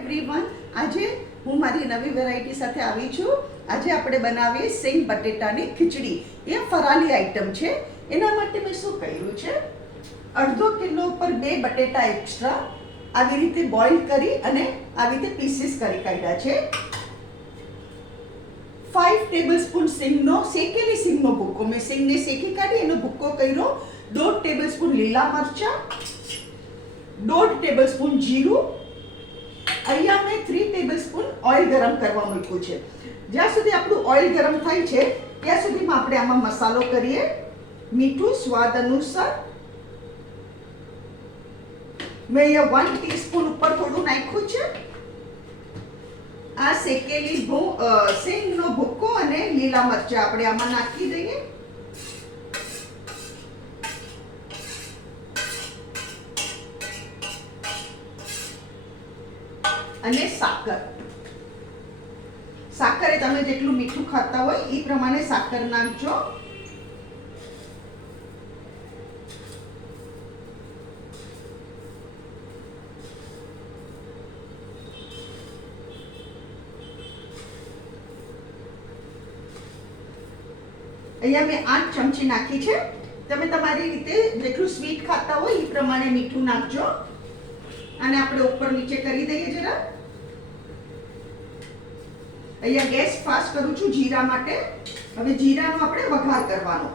Everyone, આજે હું મારી નવી વેરાયટી સાથે આવી છું. આજે આપણે બનાવીએ સિંગ બટેટાની ખીચડી. એ ફરાળી આઈટમ છે. એના માટે મેં શું કર્યું છે, અડધો કિલો ઉપર 2 બટેટા એક્સ્ટ્રા આવી રીતે બોઇલ કરી અને આવી રીતે પીસીસ કરી કાઢ્યા છે. 5 ટેબલસ્પૂન સિંગનો શેકેલી સિંગનો ભૂક્કો, મેં સિંગને શેકી કાઢી એનો ભૂક્કો કર્યો. 1.5 ટેબલસ્પૂન લીલા મરચાં, 1.5 ટેબલસ્પૂન જીરું. અહીંયા મેં 3 ટેબલસ્પૂન ઓઇલ ગરમ કરવા મૂક્યું છે. જ્યાં સુધી આપણું ઓઇલ ગરમ થાય છે ત્યાં સુધીમાં આપણે આમાં મસાલો કરીએ. મીઠું સ્વાદ અનુસાર. મેં અહીંયા 1 ટીસ્પૂન ઉપર થોડું નાખ્યું છે. આ શેકેલી સિંગનો ભૂક્કો અને લીલા મરચાં આપણે આમાં નાખી દઈએ. અને સાકર એ તમે જેટલું મીઠું ખાતા હોય એ પ્રમાણે સાકર નાખજો. અહીંયા મેં 8 ચમચી નાખી છે. તમે તમારી રીતે જેટલું સ્વીટ ખાતા હોય એ પ્રમાણે મીઠું નાખજો. અને આપણે ઉપર નીચે કરી દઈએ જરા. અહીંયા ગેસ ફાસ્ટ કરું છું જીરા માટે. હવે જીરાનો આપણે વઘાર કરવાનો.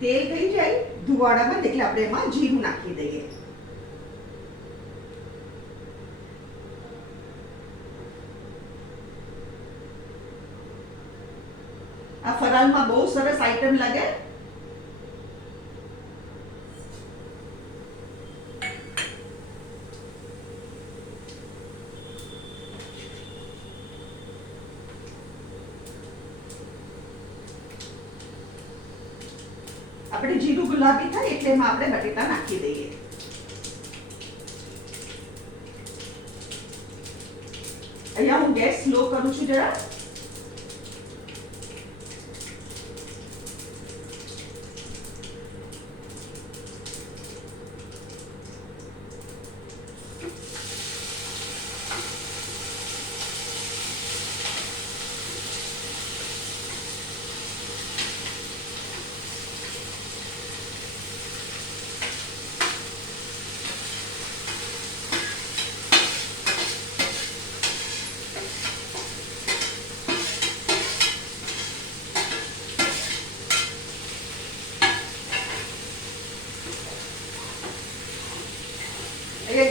તેલ થઈ જાય ધુવાડામાં એટલે આપણે એમાં જીરું નાખી દઈએ. આ ફરાળમાં બહુ સરસ આઈટમ લાગે. આપણે જીરું ગુલાબી થાય એટલે એમાં આપણે બટેટા નાખી દઈએ. અહીંયા હું ગેસ સ્લો કરું છું જરા.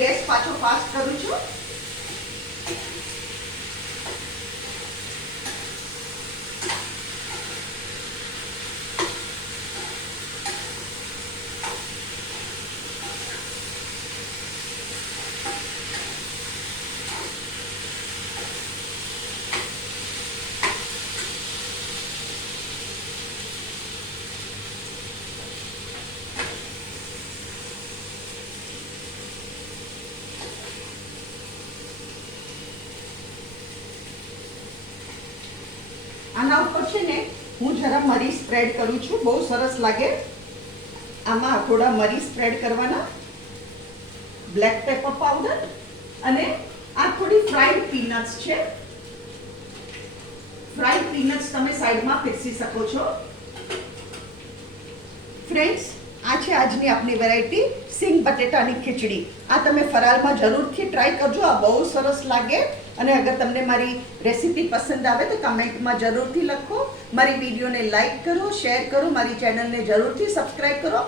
ગેસ પાછો ફાસ્ટ કરું છું. આના ઉપર છે ને હું જરા મરી સ્પ્રેડ કરું છું. બહુ સરસ લાગે. આમાં થોડા મરી સ્પ્રેડ કરવાના, બ્લેક પેપર પાવડર, અને આ થોડી ફ્રાઈડ પીનટ્સ છે. ફ્રાઈડ પીનટ્સ તમે સાઈડમાં પીસી શકો છો. ફ્રેન્ડ્સ, આ છે આજની આપણી વેરાયટી સિંગ બટેટાની ખીચડી. આ તમે ફરાળમાં જરૂરથી ટ્રાય કરજો. આ બહુ સરસ લાગે. અને અગર તમને મારી રેસીપી પસંદ આવે તો કમેન્ટમાં જરૂરથી લખો. મારી વિડીયોને લાઈક કરો, શેર કરો, મારી ચેનલને જરૂરથી સબસ્ક્રાઈબ કરો.